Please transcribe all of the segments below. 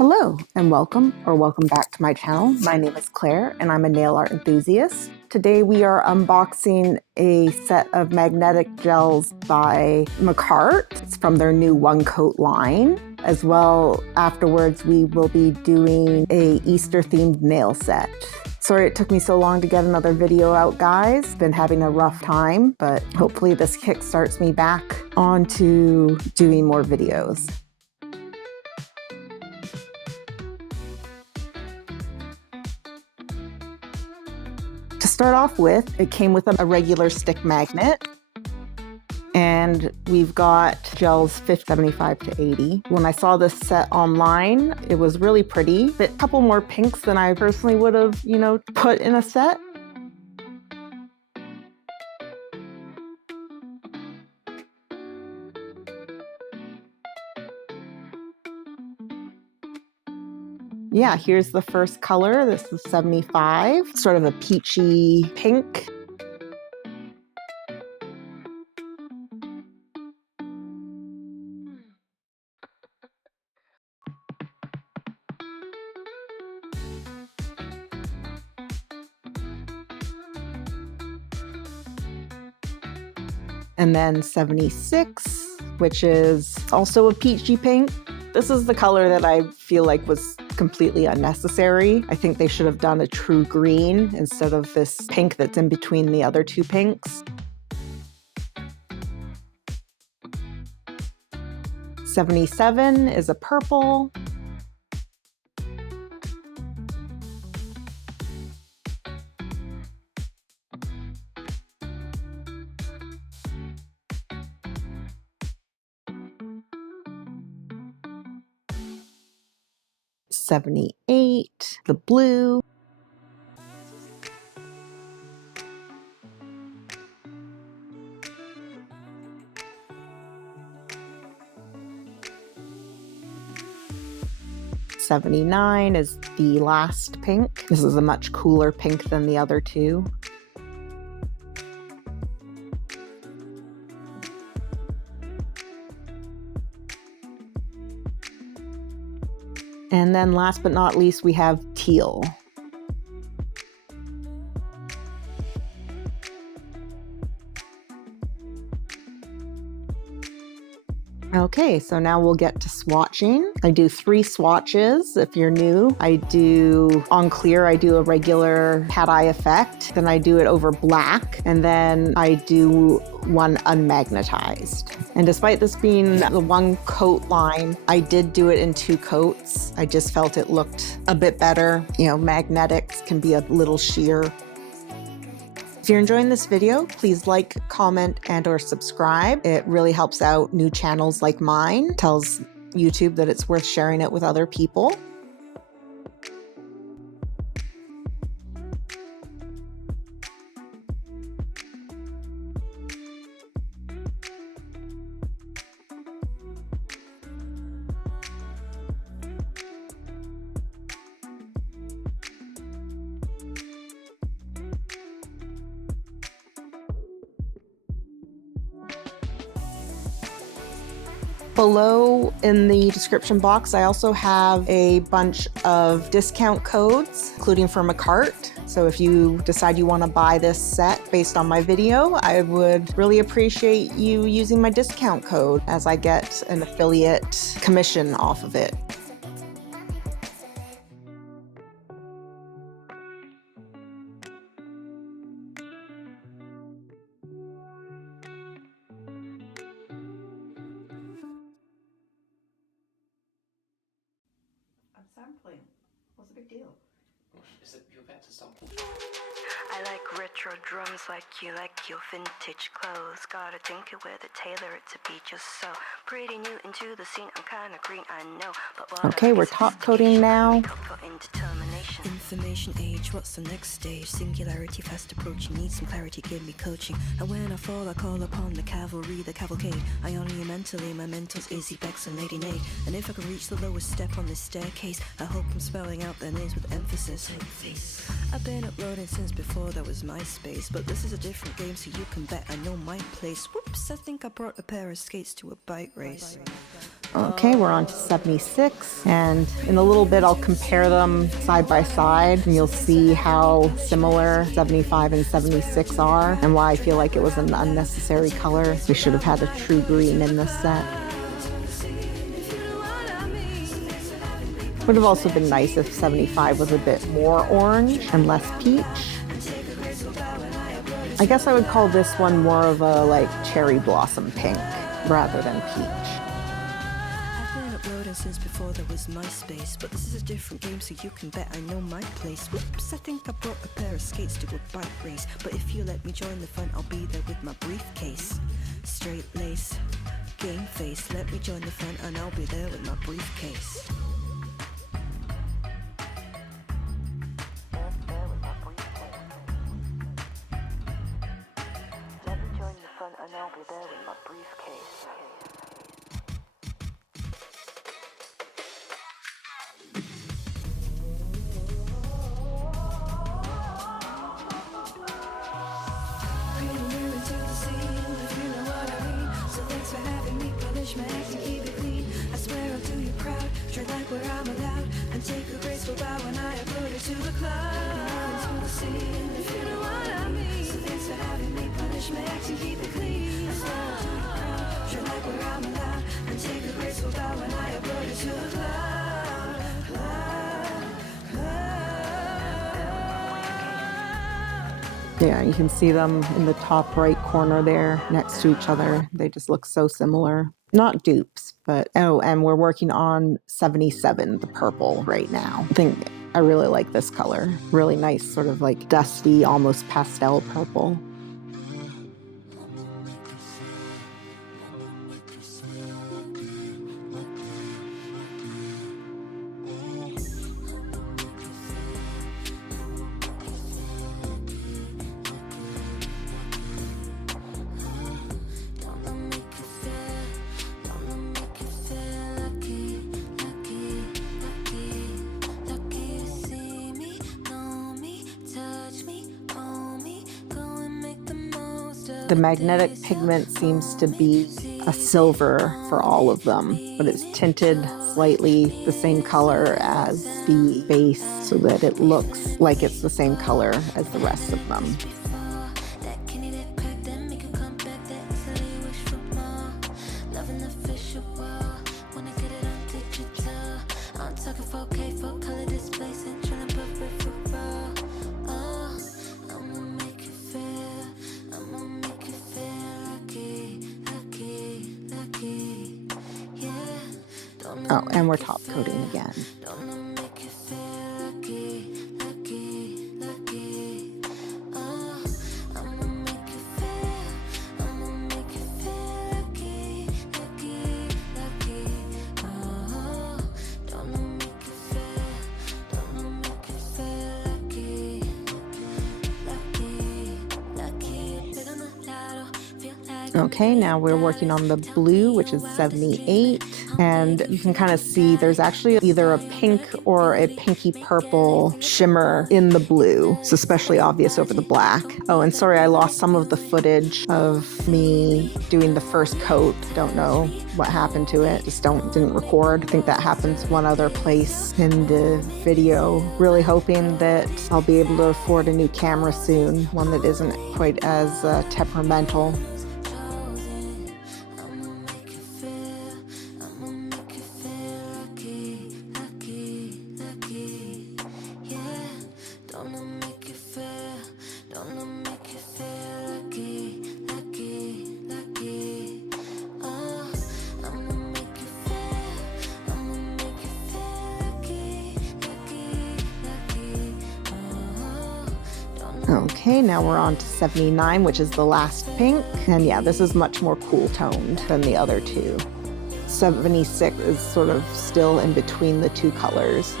Hello and welcome back to my channel. My name is Claire and I'm a nail art enthusiast. Today we are unboxing a set of magnetic gels by Makartt. It's from their new one coat line. As well, afterwards we will be doing a Easter themed nail set. Sorry it took me so long to get another video out, guys. Been having a rough time, but hopefully this kickstarts me back onto doing more videos. To start off with, it came with a regular stick magnet, and we've got gels 75 to 80. When I saw this set online, it was really pretty. A couple more pinks than I personally would have, put in a set. Yeah, here's the first color. This is 75, sort of a peachy pink. And then 76, which is also a peachy pink. This is the color that I feel like was completely unnecessary. I think they should have done a true green instead of this pink that's in between the other two pinks. 77 is a purple. $78, the blue. $79 is the last pink. This is a much cooler pink than the other two. And then last but not least, we have teal. Okay, so now we'll get to swatching. I do 3 swatches if you're new. I do on clear, I do a regular cat eye effect, then I do it over black, and then I do one unmagnetized. And despite this being the one coat line, I did do it in 2 coats. I just felt it looked a bit better. Magnetics can be a little sheer. If you're enjoying this video, please like, comment, and/or subscribe. It really helps out new channels like mine, tells YouTube that it's worth sharing it with other people. Below in the description box, I also have a bunch of discount codes, including for Makartt. So if you decide you want to buy this set based on my video, I would really appreciate you using my discount code as I get an affiliate commission off of it. Sampling. What's the big deal? Is it you're about to sample? I like retro drums like your vintage clothes. Gotta tinker with it, tailor it to be just so pretty new into the scene. I'm kinda green, I know, but what Okay, we're top coating now. Information age, what's the next stage? Singularity fast approaching, need some clarity, give me coaching. And when I fall, I call upon the cavalry, the cavalcade. I honor you mentally, my mentor's Izzy Bex and Lady Nate. And if I can reach the lowest step on this staircase, I hope I'm spelling out their names with emphasis. I've been uploading since before there was MySpace, but this is a different game, so you can bet I know my place. Whoops, I think I brought a pair of skates to a bike race. Okay, we're on to 76, and in a little bit I'll compare them side by side, and you'll see how similar 75 and 76 are, and why I feel like it was an unnecessary color. We should have had a true green in this set. Would have also been nice if 75 was a bit more orange and less peach. I guess I would call this one more of a like cherry blossom pink rather than peach. Since before there was MySpace, but this is a different game, so you can bet I know my place. Whoops, I think I brought a pair of skates to a bike race, but if you let me join the fun, I'll be there with my briefcase. Straight lace, game face, let me join the fun and I'll be there with my briefcase. Let me join the fun and I'll be there with my briefcase. Take a graceful bow when I upload it to the cloud. To the scene, if you know what I mean. So thanks for having me, punish my act and keep it clean. I swear I'll do you proud, tread like where I'm allowed, and take a graceful bow when I upload it to the cloud. Yeah, you can see them in the top right corner there next to each other. They just look so similar. Not dupes, but oh, and we're working on 77, the purple right now. I really like this color. Really nice, sort of like dusty, almost pastel purple. The magnetic pigment seems to be a silver for all of them, but it's tinted slightly the same color as the base so that it looks like it's the same color as the rest of them. Oh, and we're top coating again. Okay, now we're working on the blue, which is 78, and you can kind of see there's actually either a pink or a pinky purple shimmer in the blue. It's especially obvious over the black. Oh, and sorry, I lost some of the footage of me doing the first coat. Don't know what happened to it. Just didn't record. I think that happens one other place in the video. Really hoping that I'll be able to afford a new camera soon, one that isn't quite as temperamental. Okay, now we're on to 79, which is the last pink. And yeah, this is much more cool toned than the other two. 76 is sort of still in between the two colors.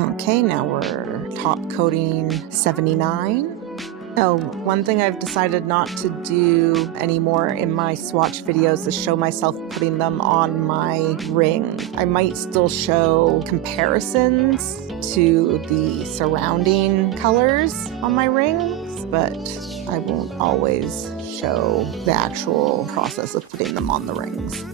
Okay, now we're top coating 79. Oh, one thing I've decided not to do anymore in my swatch videos is show myself putting them on my ring. I might still show comparisons to the surrounding colors on my rings, but I won't always show the actual process of putting them on the rings.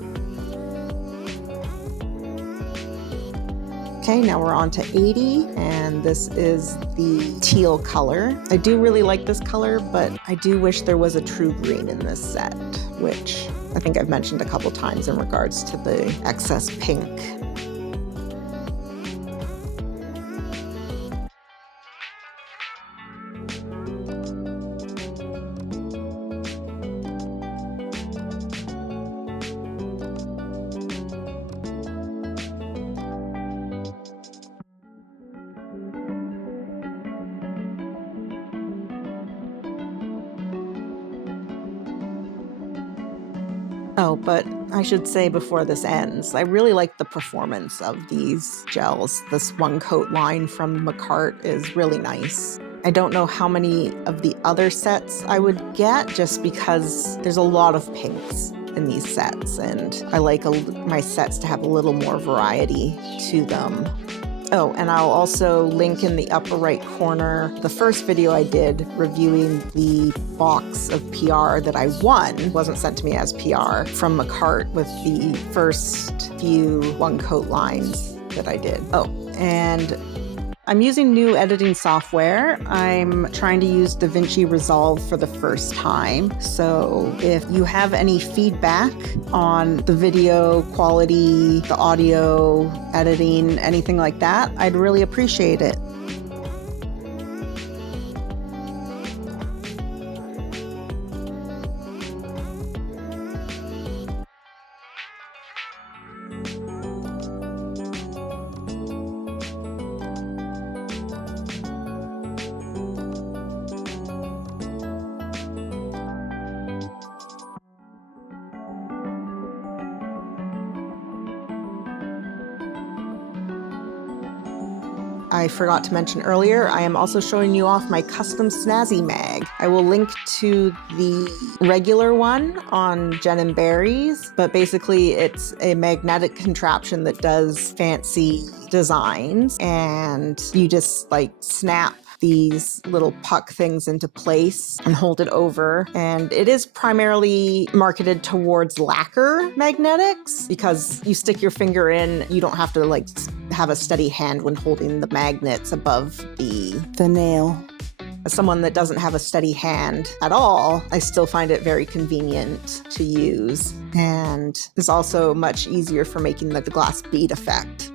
Okay, now we're on to 80, and this is the teal color. I do really like this color, but I do wish there was a true green in this set, which I think I've mentioned a couple times in regards to the excess pink. Oh, but I should say before this ends, I really like the performance of these gels. This one coat line from Makartt is really nice. I don't know how many of the other sets I would get just because there's a lot of pinks in these sets, and I like my sets to have a little more variety to them. Oh, and I'll also link in the upper right corner the first video I did reviewing the box of PR that I won, wasn't sent to me as PR, from Makartt with the first few one coat lines that I did. Oh, and I'm using new editing software. I'm trying to use DaVinci Resolve for the first time. So if you have any feedback on the video quality, the audio, editing, anything like that, I'd really appreciate it. I forgot to mention earlier, I am also showing you off my custom snazzy mag. I will link to the regular one on Jen & Barry's, but basically it's a magnetic contraption that does fancy designs, and you just like snap these little puck things into place and hold it over. And it is primarily marketed towards lacquer magnetics because you stick your finger in, you don't have to like have a steady hand when holding the magnets above the nail. As someone that doesn't have a steady hand at all, I still find it very convenient to use, and is also much easier for making the glass bead effect.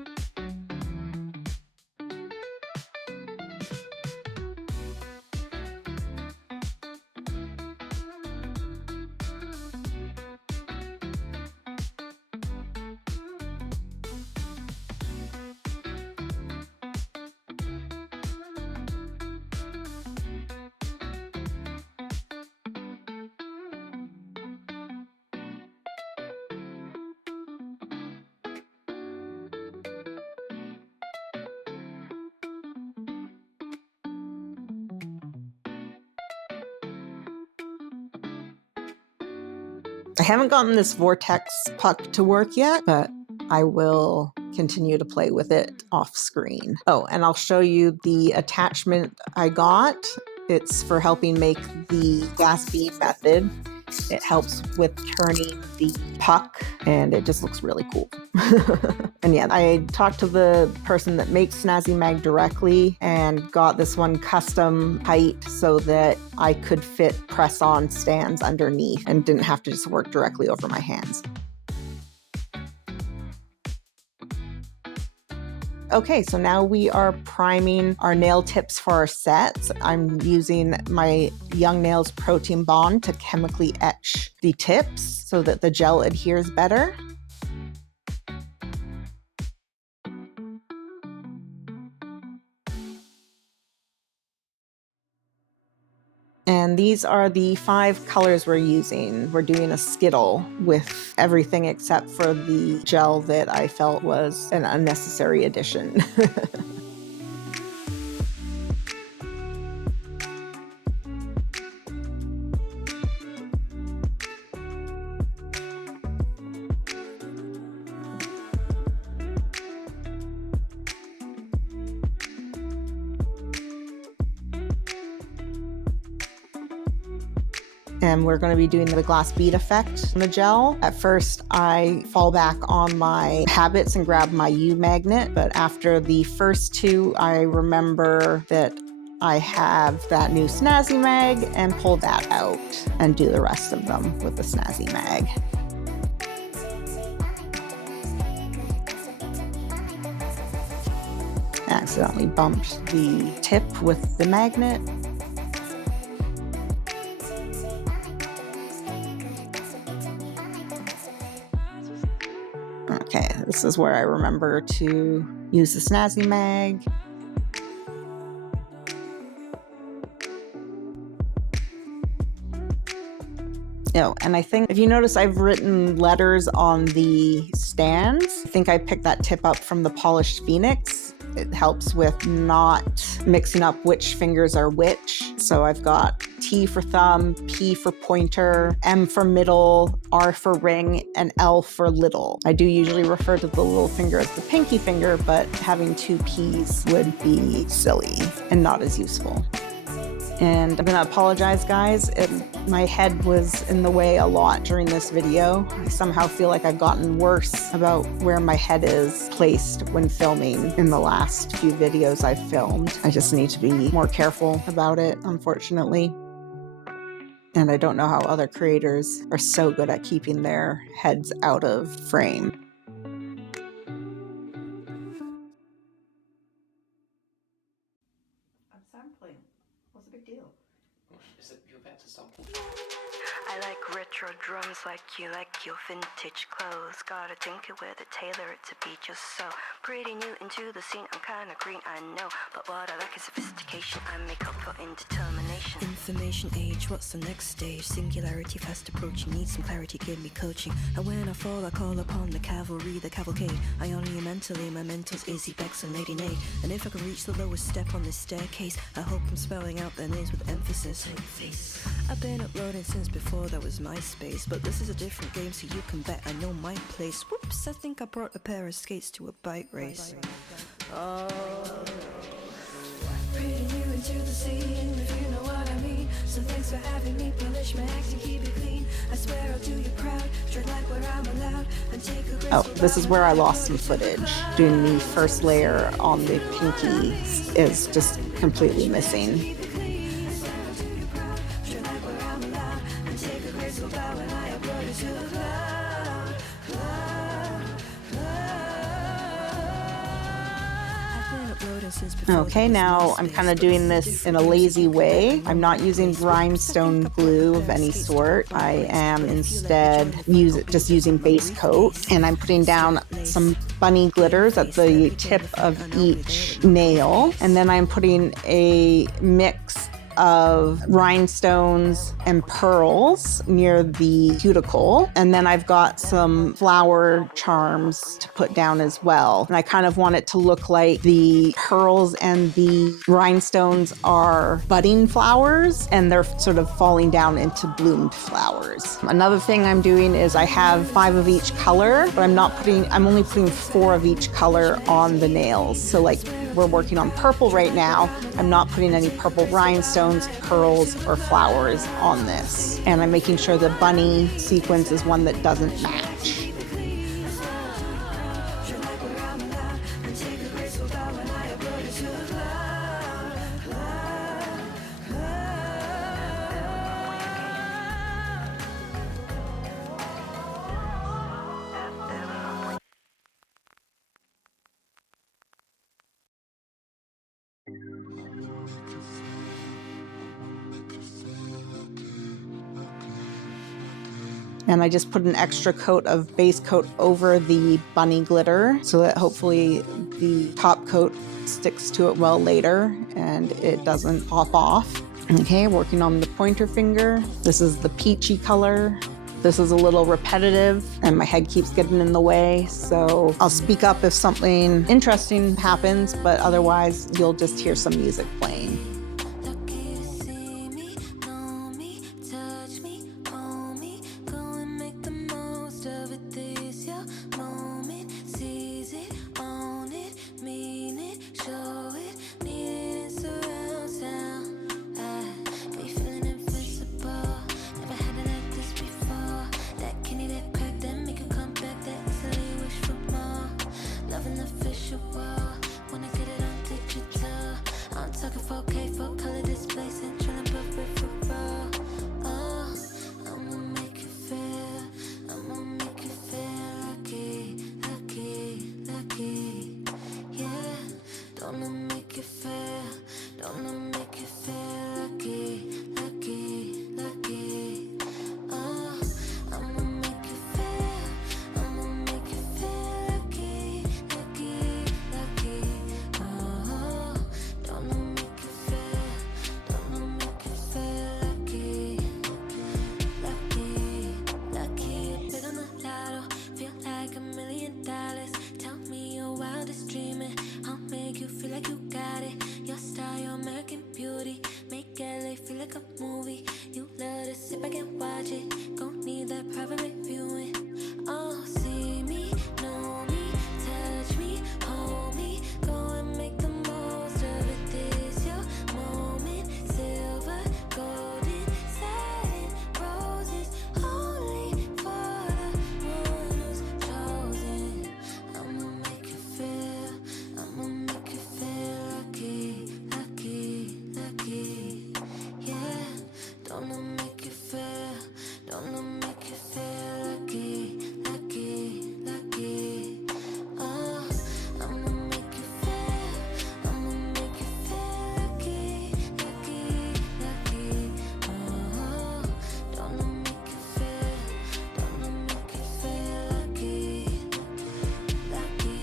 I haven't gotten this vortex puck to work yet, but I will continue to play with it off screen. Oh, and I'll show you the attachment I got. It's for helping make the glass bead method. It helps with turning the puck, and it just looks really cool. And yeah, I talked to the person that makes Snazzy Mag directly and got this one custom height so that I could fit press-on stands underneath and didn't have to just work directly over my hands. Okay, so now we are priming our nail tips for our sets. I'm using my Young Nails Protein Bond to chemically etch the tips so that the gel adheres better. And these are the 5 colors we're using. We're doing a Skittle with everything except for the gel that I felt was an unnecessary addition. And we're going to be doing the glass bead effect on the gel. At first, I fall back on my habits and grab my U magnet, but after the first two, I remember that I have that new snazzy mag and pull that out and do the rest of them with the snazzy mag. Accidentally bumped the tip with the magnet. Okay, this is where I remember to use the snazzy mag. Oh, and I think if you notice, I've written letters on the stands. I think I picked that tip up from the polished Phoenix. It helps with not mixing up which fingers are which. So I've got T for thumb, P for pointer, M for middle, R for ring, and L for little. I do usually refer to the little finger as the pinky finger, but having two P's would be silly and not as useful. And I'm gonna apologize, guys. My head was in the way a lot during this video. I somehow feel like I've gotten worse about where my head is placed when filming in the last few videos I've filmed. I just need to be more careful about it, unfortunately. And I don't know how other creators are so good at keeping their heads out of frame. I'm sampling. What's the big deal? Is it you're about to sample? I like retro drums like your vintage clothes. Gotta tinker with it, tailor it to be just so. Pretty new into the scene, I'm kinda green, I know. But what I like is sophistication, I make up for indetermination. Information age, what's the next stage? Singularity fast approaching, need some clarity, give me coaching. And when I fall, I call upon the cavalry, the cavalcade. I honor you mentally, my mental's Izzy, Bex, and Lady Nate. And if I can reach the lowest step on this staircase, I hope I'm spelling out their names with emphasis. I've been uploading since before that was MySpace, but this is a different game, so you can bet I know my place. Whoops, I think I brought a pair of skates to a bike race. Oh, pretty new into the scene, if you know what I mean. So thanks for having me, polish my act and keep it clean. I swear I'll do you proud, tread like where I'm allowed, and take a Oh, this is where I lost some footage. Doing the first layer on the pinky is just completely missing. Okay, now I'm kind of doing this in a lazy way. I'm not using rhinestone glue of any sort. I am instead just using base coat, and I'm putting down some bunny glitters at the tip of each nail, and then I'm putting a mix of rhinestones and pearls near the cuticle, and then I've got some flower charms to put down as well. And I kind of want it to look like the pearls and the rhinestones are budding flowers and they're sort of falling down into bloomed flowers. Another thing I'm doing is I have 5 of each color, but I'm only putting 4 of each color on the nails. So like we're working on purple right now. I'm not putting any purple rhinestones, pearls, or flowers on this. And I'm making sure the bunny sequence is one that doesn't match. And I just put an extra coat of base coat over the bunny glitter so that hopefully the top coat sticks to it well later and it doesn't pop off. Okay, working on the pointer finger. This is the peachy color. This is a little repetitive and my head keeps getting in the way, so I'll speak up if something interesting happens, but otherwise you'll just hear some music playing. visual. Wanna get it on digital. I'm talking 4K, full color displays and tryna put peripheral. Oh, I'ma make you feel. I'ma make you feel lucky, lucky, lucky. Yeah, don't I make you feel? Don't I make you feel lucky, lucky, lucky? Oh, I'ma make you feel. I'ma make you feel lucky, lucky, lucky. Oh, don't I make you feel? Don't I make you feel lucky, lucky, lucky? Big on the lotto, feel like $1 million. Tell me your wildest dreaming. I'll make you feel like you got it. Your style, your American beauty, make LA feel like a movie. You love to sit back and watch it. Gon' need that private viewing. Oh, see me, know me, touch me, hold me. Go and make the most of it. This your moment. Silver, golden, satin, roses, only for the one who's chosen. I'ma make you feel. I'ma make you feel lucky, lucky, lucky. Yeah, don't I make you feel? Don't I make you feel lucky, lucky, lucky? Oh, I'ma make you feel. I'ma make you feel lucky, lucky, lucky. Oh, don't I make you feel? Don't I make you feel lucky, lucky?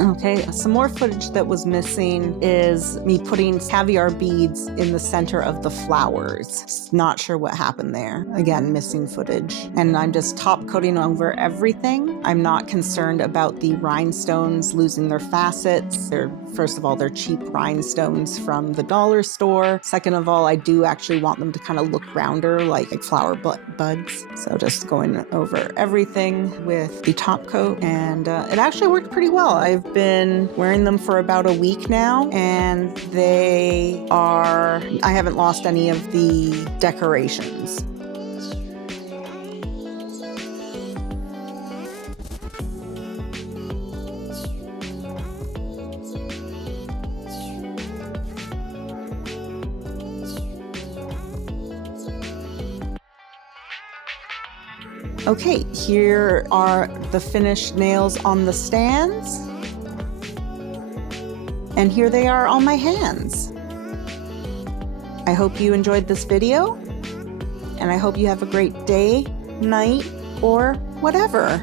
Okay, some more footage that was missing is me putting caviar beads in the center of the flowers. Not sure what happened there. Again, missing footage. And I'm just top coating over everything. I'm not concerned about the rhinestones losing their facets. First of all, they're cheap rhinestones from the dollar store. Second of all, I do actually want them to kind of look rounder, like flower buds. So just going over everything with the top coat, and it actually worked pretty well. I've been wearing them for about a week now, and I haven't lost any of the decorations. Okay, here are the finished nails on the stands. And here they are on my hands. I hope you enjoyed this video, and I hope you have a great day, night, or whatever.